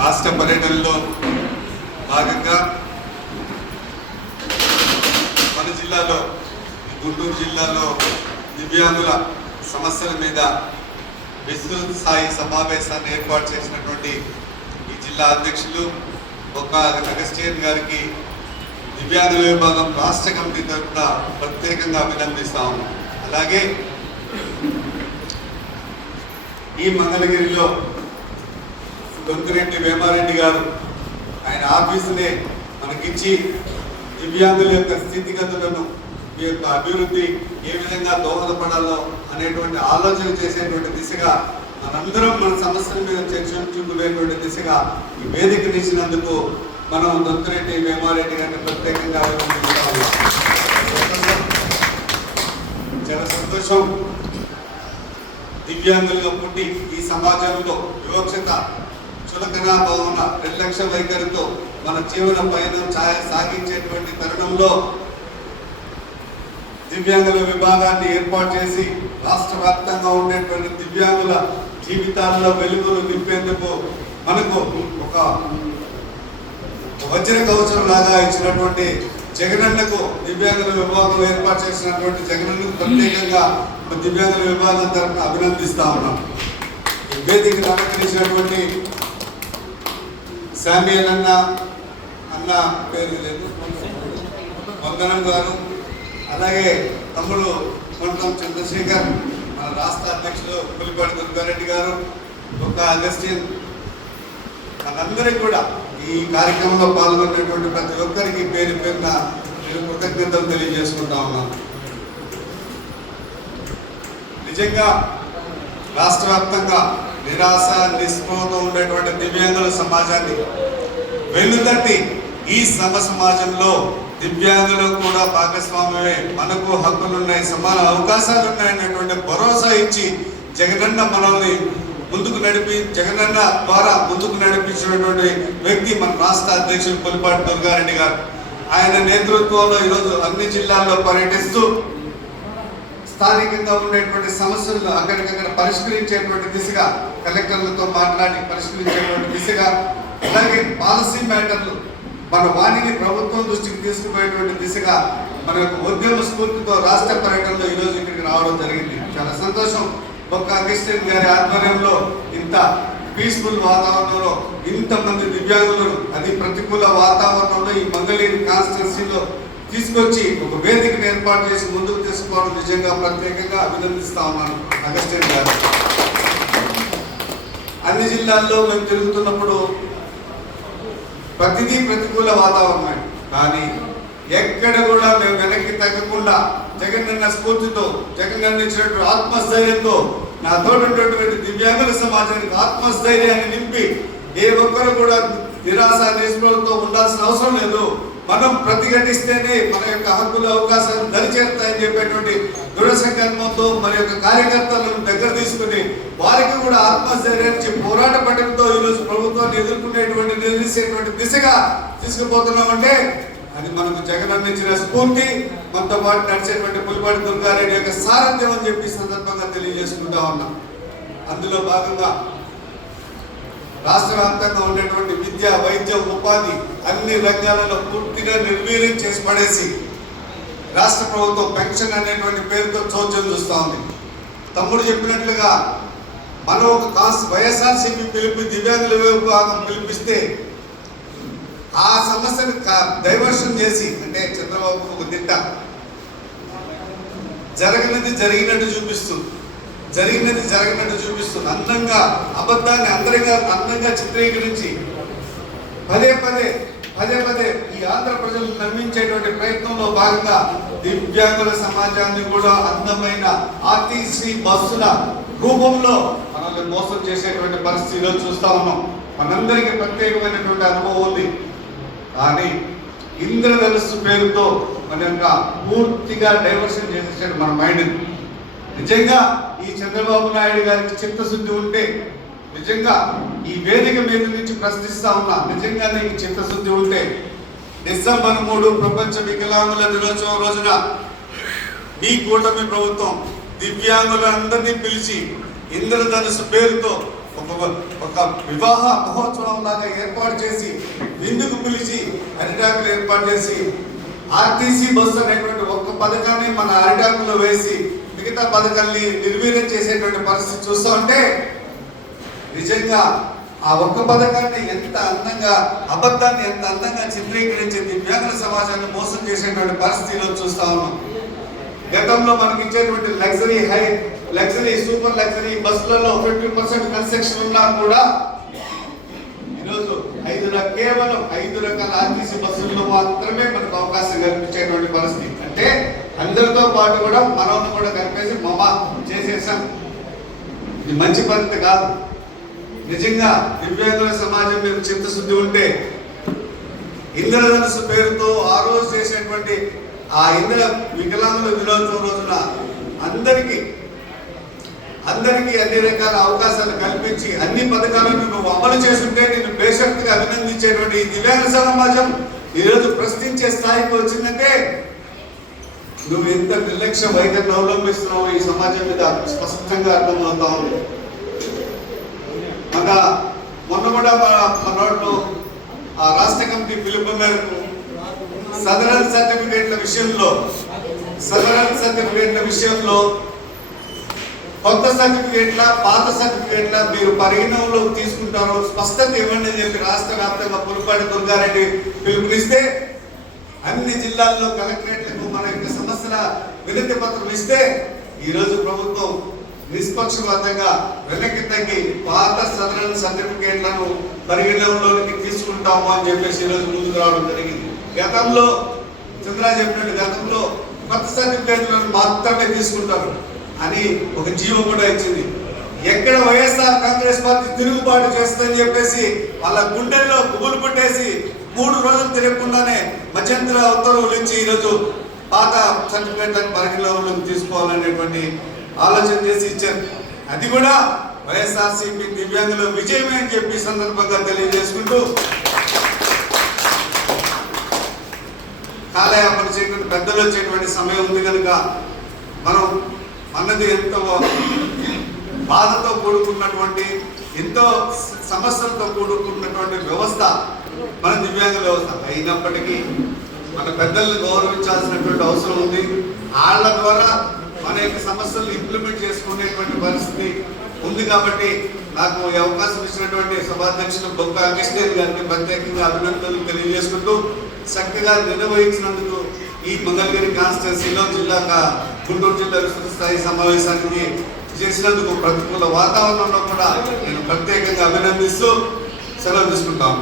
రాష్ట్ర పర్యటనలో భాగంగా మన జిల్లాలో గుంటూరు జిల్లాలో దివ్యాంగుల సమస్యల మీద విస్తృత స్థాయి సమావేశాన్ని ఏర్పాటు చేసినటువంటి ఈ జిల్లా అధ్యక్షులు బొక్క అగస్టియన్ గారికి దివ్యాంగుల విభాగం రాష్ట్ర కమిటీ తరఫున ప్రత్యేకంగా అభినందిస్తాము. అలాగే ఈ మంగళగిరిలో దొంతిరెడ్డి వేమారెడ్డి గారు ఆయన ఆఫీసునే మనకిచ్చి దివ్యాంగుల యొక్క స్థితిగతులను మీ యొక్క అభివృద్ధి ఏ విధంగా దోహదపడాలో అనేటువంటి ఆలోచన చేసేటువంటి దిశగా మనందరం మన సమస్యల మీద చర్చించుకునేటువంటి దిశగా ఈ వేదికనిచ్చినందుకు మనం దొంతిరెడ్డి వేమారెడ్డి గారిని ప్రత్యేకంగా అభినందిస్తాము. చాలా సంతోషం. దివ్యాంగులుగా పుట్టి ఈ సమాజంలో వివక్షత, చులకన భావన, నిర్లక్ష్య వైఖరితో మన జీవన పయనం సాగించేటువంటి తరుణంలో దివ్యాంగుల విభాగాన్ని ఏర్పాటు చేసి రాష్ట్ర వ్యాప్తంగా ఉండేటువంటి దివ్యాంగుల జీవితాల్లో వెలుగులు నింపేందుకు మనకు ఒక వజ్ర కవచం లాగా ఇచ్చినటువంటి జగనన్నకు దివ్యాంగుల విభాగం ఏర్పాటు చేసినటువంటి జగనన్నకు ప్రత్యేకంగా దివ్యాంగుల విభాగం తరఫున అభినందిస్తా ఉన్నాం. ఈ వేదికను అలంకరించినటువంటి శామ్యుయల్ అన్న పేరు లేదు, వందనం గారు, అలాగే తమ్ముడు కొండం చంద్రశేఖర్, మన రాష్ట్ర అధ్యక్షులు పులిపాటి దుర్గారెడ్డి గారు, ఒక అగస్టియన్, మనందరికీ కూడా ఈ కార్యక్రమంలో పాల్గొనేటువంటి ప్రతి ఒక్కరికి పేరు పేరున నేను కృతజ్ఞతలు తెలియజేసుకుంటా ఉన్నాను. నిజంగా రాష్ట్ర వ్యాప్తంగా నిరాశ నిస్పృహతో ఉండేటువంటి దివ్యాంగుల సమాజాన్ని వెన్నుతట్టి ఈ సమాజంలో దివ్యాంగులకు కూడా భాగస్వామ్యమే, మనకు హక్కులున్నాయి, సమాన అవకాశాలు ఉన్నాయనేటువంటి భరోసా ఇచ్చి జగనన్న మనల్ని ముందుకు జగనన్న ద్వారా ముందుకు నడిపించినటువంటి వ్యక్తి మన రాష్ట్ర అధ్యక్షులు పులిపాటి దుర్గారెడ్డి గారు. ఆయన నేతృత్వంలో ఈరోజు అన్ని జిల్లాల్లో పర్యటిస్తూ స్థానికంగా ఉండేటువంటి సమస్యలను అక్కడికక్కడ పరిష్కరించేటువంటి దిశగా, కలెక్టర్లతో మాట్లాడి పరిష్కరించేటువంటి దిశగా, అలాగే పాలసీ మ్యాటర్లు మన వాణిని ప్రభుత్వం దృష్టికి తీసుకుపోయేటువంటి దిశగా మన యొక్క ఉద్యమ స్ఫూర్తితో రాష్ట్ర పర్యటనలో ఈరోజు ఇక్కడికి రావడం జరిగింది. చాలా సంతోషం. బొక్క అగస్టియన్ గారి ఆధ్వర్యంలో ఇంత పీస్ఫుల్ వాతావరణంలో ఇంతమంది దివ్యాంగులను, అది ప్రతికూల వాతావరణంలో ఈ మంగళగిరి కాన్స్టిట్యున్సీలో తీసుకొచ్చి ఒక వేదికను ఏర్పాటు చేసి ముందుకు తీసుకోవడం నిజంగా ప్రత్యేకంగా అభినందిస్తా ఉన్నాను అగస్టియన్ గారు. అన్ని జిల్లాల్లో మేము తిరుగుతున్నప్పుడు ప్రతిదీ ప్రతికూల వాతావరణమే, కానీ ఎక్కడ కూడా మేము వెనక్కి తగ్గకుండా జగనన్న స్ఫూర్తితో, జగనన్న ఇచ్చినటువంటి ఆత్మస్థైర్యంతో, నా తోడున్నటువంటి దివ్యాంగుల సమాజానికి ఆత్మస్థైర్యాన్ని నింపి ఏ ఒక్కరు కూడా నిరాశ నిస్పృహతో ఉండాల్సిన అవసరం లేదు. మనం ప్రతిఘటిస్తేనే మన యొక్క హక్కుల అవకాశాలు దరిచేరుతాయని చెప్పేటువంటి దృఢ సంకల్పంతో మన యొక్క కార్యకర్తలను దగ్గర తీసుకుని వారికి కూడా ఆత్మస్థైర్యాన్ని పోరాట పట్టడంతో ఈరోజు ప్రభుత్వాన్ని ఎదుర్కొనేటువంటి నిలదీసేటువంటి దిశగా తీసుకుపోతున్నామంటే అది మనకు జగనన్న ఇచ్చిన స్ఫూర్తి, మనతో పాటు నడిచేటువంటి పులిపాటి దుర్గారెడ్డి యొక్క సారథ్యం అని చెప్పి సందర్భంగా తెలియజేసుకుంటా ఉన్నాం. అందులో భాగంగా రాష్ట్ర వ్యాప్తంగా ఉండేటువంటి విద్య, వైద్యం, ఉపాధి అన్ని రంగాలలో పూర్తిగా నిర్వీర్యం చేసి పడేసి రాష్ట్ర ప్రభుత్వం పెన్షన్ అనేటువంటి పేరుతో చోద్యం చూస్తూ ఉంది. తమ్ముడు చెప్పినట్లుగా మనం ఒక వైఎస్ఆర్సీపీ దివ్యాంగుల విభాగం పిలిపిస్తే ఆ సమస్యను డైవర్షన్ చేసి, అంటే చంద్రబాబు ఒక తిట్ట జరిగినది జరిగినట్టు చూపిస్తూ అందంగా అబద్ధాన్ని అందంగా చిత్రీకరించి పదే పదే ఈ ఆంధ్ర ప్రజలను నమ్మించేటువంటి ప్రయత్నంలో భాగంగా దివ్యాంగుల సమాజాన్ని కూడా అందమైన ఆర్టీసీ బస్సుల రూపంలో మనల్ని మోసం చేసేటువంటి పరిస్థితిలో చూస్తా ఉన్నాం. మనందరికీ ప్రత్యేకమైనటువంటి అనుభవం ఉంది. కానీ ఇంద్రధనుస్సు పేరుతో మన యొక్క పూర్తిగా డైవర్షన్ చేసేసాడు మన మైండ్. నిజంగా ఈ చంద్రబాబు నాయుడు గారికి చిత్తశుద్ధి ఉంటే, నిజంగా ఈ వేదిక మీద నుంచి ప్రశ్నిస్తా ఉన్నా, నిజంగా నీకు చిత్తశుద్ధి ఉంటే డిసెంబర్ 3 ప్రపంచ వికలాంగుల దినోత్సవం రోజున మీ కూటమి ప్రభుత్వం దివ్యాంగులందరినీ పిలిచి ఇంద్రధనుస్సు పేరుతో ఒక వివాహ మహోత్సవం లాగా ఏర్పాటు చేసి విందుకు పిలిచి అరిటాకులు ఏర్పాటు చేసి ఆర్టీసీ బస్సు అనేటువంటి ఒక్క పథకాన్ని మన అరిటాకులో వేసి మిగతా పథకాన్ని నిర్వీర్యం చేసేటువంటి పరిస్థితి చూస్తూ ఉంటే నిజంగా ఆ ఒక్క పథకాన్ని ఎంత అందంగా అబద్ధాన్ని ఎంత అందంగా చిత్రీకరించే దివ్యాంగుల సమాజాన్ని మోసం చేసేటువంటి పరిస్థితిలో చూస్తా ఉన్నాం. గతంలో మనకి ఇచ్చేటువంటి లగ్జరీ సూపర్ లగ్జరీ బస్సులలో 50% కన్సెషన్ ఉన్నా కూడా ఈరోజు కేవలం 5 రకాల ఆర్టీసీ బస్సుల్లో మాత్రమే మనకు అవకాశం కల్పించేటువంటి పరిస్థితి. అంటే అందరితో పాటు కూడా మనల్ని కూడా కలిపేసి చేసేసాం. ఇది మంచి పద్ధతి కాదు. నిజంగా దివ్యాంగుల సమాజం మీద చిత్తశుద్ధి ఉంటే ఇంద్రధనుసు పేరుతో ఆ రోజు చేసేటువంటి ఆ వికలాంగుల దినోత్సవం రోజున అందరికీ అన్ని రకాల అవకాశాలు కల్పించి అన్ని పథకాలను నువ్వు అమలు చేస్తుంటే నేను బేషరతుగా అభినందించేటువంటి ఈ దివ్యాంగ సమాజం ఈరోజు ప్రశ్నించే స్థాయికి వచ్చిందంటే నువ్వు ఎంత నిర్లక్ష్య వైఖరిని అవలంబిస్తున్నావు ఈ సమాజం మీద స్పష్టంగా అర్థమవుతా ఉంది. మొన్న కూడా మనోళ్ళు ఆ రాష్ట్ర కమిటీ పిలుపు మేరకు సదరన్ సర్టిఫికేట్ల విషయంలో కొత్త సర్టిఫికేట్ల పాత సర్టిఫికేట్ల మీరు పరిగణనలోకి తీసుకుంటారో స్పష్టత ఇవ్వండి అని చెప్పి రాష్ట్ర వ్యాప్తంగా పులిపాటి దుర్గారెడ్డి పిలుపునిస్తే అన్ని జిల్లాల్లో కలెక్టరేట్లకు మన యొక్క సమస్యల వినతి పత్రం ఇస్తే ఈరోజు ప్రభుత్వం నిష్పక్షపాతంగా వెనక్కి తగ్గి పాత సదరన్ సర్టిఫికేట్లను పరిగణనలోకి తీసుకుంటాము అని చెప్పేసి ఈరోజు ముందుకు రావడం జరిగింది. గతంలో చంద్ర చెప్పినట్టు గతంలో కొత్త సర్టిఫికేట్లను మాత్రమే తీసుకుంటారు అని ఒక జీవో కూడా ఇచ్చింది. ఎక్కడ వైఎస్ఆర్ కాంగ్రెస్ పార్టీ తిరుగుబాటు చేస్తుందని చెప్పేసి వాళ్ళ గుండెల్లో పువ్వులు పుట్టేసి 3 రోజులు తిరగకుండానే మధ్యంతర ఉత్తర్వులు ఇచ్చి ఈరోజు పాత సర్టిఫికేట్లను పరిగణలోకి తీసుకోవాలనేటువంటి ఆలోచన చేసి ఇచ్చారు. అది కూడా వైఎస్ఆర్సీపీ దివ్యాంగుల విజయమే అని చెప్పి సందర్భంగా తెలియజేసుకుంటూ కాలయాపన చేయకుండా పెద్దలు వచ్చేటువంటి సమయం ఉంది కనుక మనం అన్నది ఎంతో బాధతో కూడుకున్నటువంటి ఎంతో సమస్యలతో కూడుకున్నటువంటి వ్యవస్థ మన దివ్యాంగ వ్యవస్థ అయినప్పటికీ మన పెద్దల్ని గౌరవించాల్సినటువంటి అవసరం ఉంది. వాళ్ళ ద్వారా మన యొక్క సమస్యలను ఇంప్లిమెంట్ చేసుకునేటువంటి పరిస్థితి ఉంది. కాబట్టి నాకు ఈ అవకాశం ఇచ్చినటువంటి సభాధ్యక్షులు బొక్క అగస్టిన్ గారికి ప్రత్యేకంగా అభినందనలు తెలియజేసుకుంటూ చక్కగా నిర్వహించినందుకు ఈ మంగళగిరి కాన్స్టిట్యున్సీలో గుంటూరు జిల్లా విస్తృత స్థాయి సమావేశానికి చేసినందుకు ప్రతికూల వాతావరణంలో కూడా నేను ప్రత్యేకంగా అభినందిస్తూ సెలవు తీసుకుంటాను.